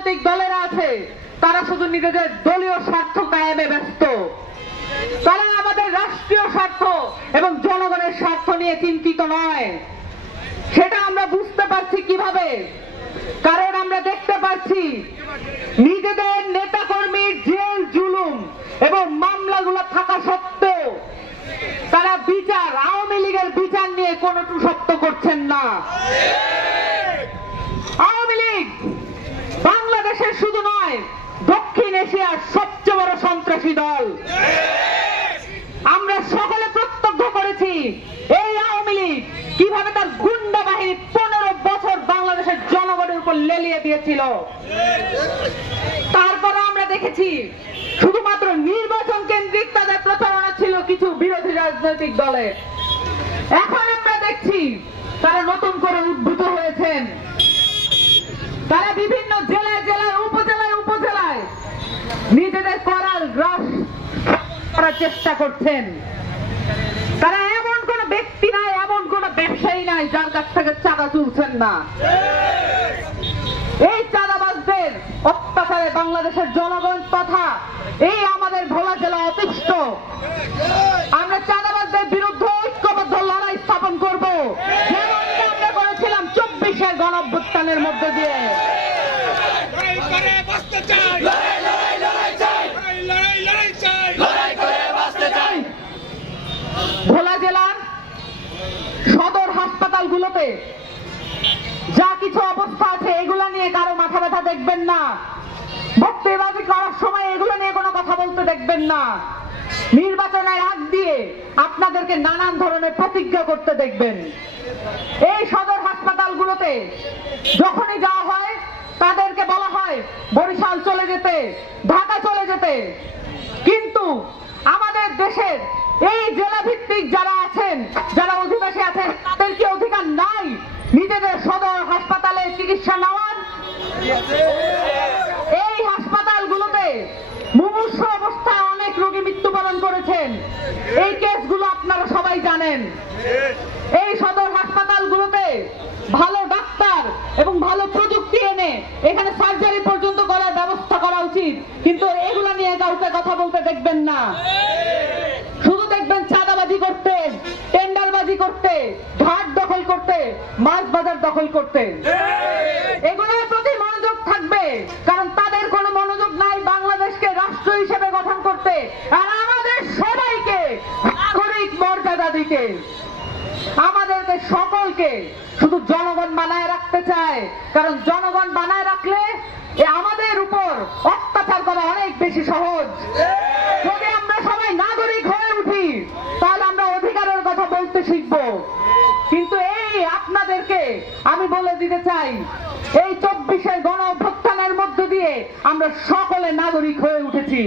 রাজনৈতিক দলেরা আছে তারা শুধু নিজেদের দলীয় স্বার্থ কায়েমে ব্যস্ত। তারা আমাদের রাষ্ট্রীয় স্বার্থ এবং জনগণের স্বার্থ নিয়ে চিন্তিত নয়। সেটা আমরা বুঝতে পারছি কিভাবে? কারণ আমরা দেখতে পাচ্ছি নিজেদের নেতাকর্মীর জেল জুলুম এবং মামলাগুলো থাকা সত্ত্বেও তারা বিচার, আওয়ামী লীগের বিচার নিয়ে কোনো শব্দ করছেন না। আওয়ামী লীগ বাংলাদেশের শুধু নয়, দক্ষিণ এশিয়ার সবচেয়ে বড় সন্ত্রাসী দল। আমরা সকলে প্রত্যক্ষ করেছি এই আওয়ামী লীগ কিভাবে তার গুন্ডা বাহিনী 15 বছর বাংলাদেশের জনগণের উপর লেলিয়ে দিয়েছিল। তারপরে আমরা দেখেছি শুধুমাত্র নির্বাচন কেন্দ্রিক তাদের প্রচারণা ছিল কিছু বিরোধী রাজনৈতিক দলের। এখন আমরা দেখছি তারা নতুন করে উদ্ভূত হয়েছেন। তারা বিভিন্ন জেলায় জেলায় উপজেলায় নিজেদের করার গ্রাস করার চেষ্টা করছেন। তারা এমন কোন ব্যক্তি নাই, এমন কোন ব্যবসায়ী নাই যার কাছ থেকে চাঁদা তুলছেন না। এই চাঁদাবাজদের অত্যাচারে বাংলাদেশের জনগণ তথা এই আমাদের ভোলা জেলা অতিষ্ঠ। আমরা চাঁদাবাজদের বিরুদ্ধে ঐক্যবদ্ধ লড়াই স্থাপন করব, যেমনটা আমরা করেছিলাম 24-এর গণঅভ্যুত্থানের মধ্য দিয়ে। ভোলা জেলার সদর হাসপাতালগুলোতে যা কিছু অবস্থা আছে এগুলা নিয়ে কারো মাথা ব্যথা দেখবেন না। বক্তব্যবাজি করার সময় এগুলো নিয়ে কোনো কথা বলতে দেখবেন না। নির্বাচনের আগ দিয়ে আপনাদেরকে নানান ধরনের প্রতিজ্ঞা করতে দেখবেন। এই সদর হাসপাতালগুলোতে যখনই যাওয়া হয় তাদেরকে বলা হয় বরিশাল চলে যেতে, ঢাকা চলে যেতে। কিন্তু আমাদের দেশের এই জেলা ভিত্তিক যারা আছেন, যারা অধিবাসী আছেন, তাদের কি অধিকার নাই নিজেদের সদর হাসপাতালে চিকিৎসা নেওয়ার? এই হাসপাতালগুলোতে মুমূর্ষ অবস্থায় অনেক রোগী মৃত্যুবরণ করেছেন। এই কেসগুলো আপনারা সবাই জানেন। এই সদর হাসপাতালগুলোতে ভালো ডাক্তার এবং ভালো প্রযুক্তি এনে এখানে সার্জারি পর্যন্ত করার ব্যবস্থা করা উচিত, কিন্তু এগুলা নিয়ে কাউকে কথা বলতে দেখবেন না। শুধু দেখবেন চাঁদাবাজি করতে, টেন্ডারবাজি করতে, ঘাট দখল করতে, মাছ বাজার দখল করতে। এগুলোর প্রতি মনোযোগ থাকবে, কারণ তাদের কোনো মনোযোগ নাই বাংলাদেশকে রাষ্ট্র হিসেবে গঠন করতে আর আমাদের সবাইকে নাগরিক মর্যাদা দিতে। আমাদেরকে সকলকে শুধু জনগণ বানায় রাখতে চায়, কারণ জনগণ বানায় রাখলে আমাদের উপর অত্যাচার করা অনেক বেশি সহজ। যদি আমরা সবাই নাগরিক হয়ে উঠি তাহলে আমরা অধিকারের কথা বলতে শিখব। কিন্তু এই আপনাদেরকে আমি বলে দিতে চাই, এই 24-এর গণ অভ্যুত্থানের মধ্য দিয়ে আমরা সকলে নাগরিক হয়ে উঠেছি।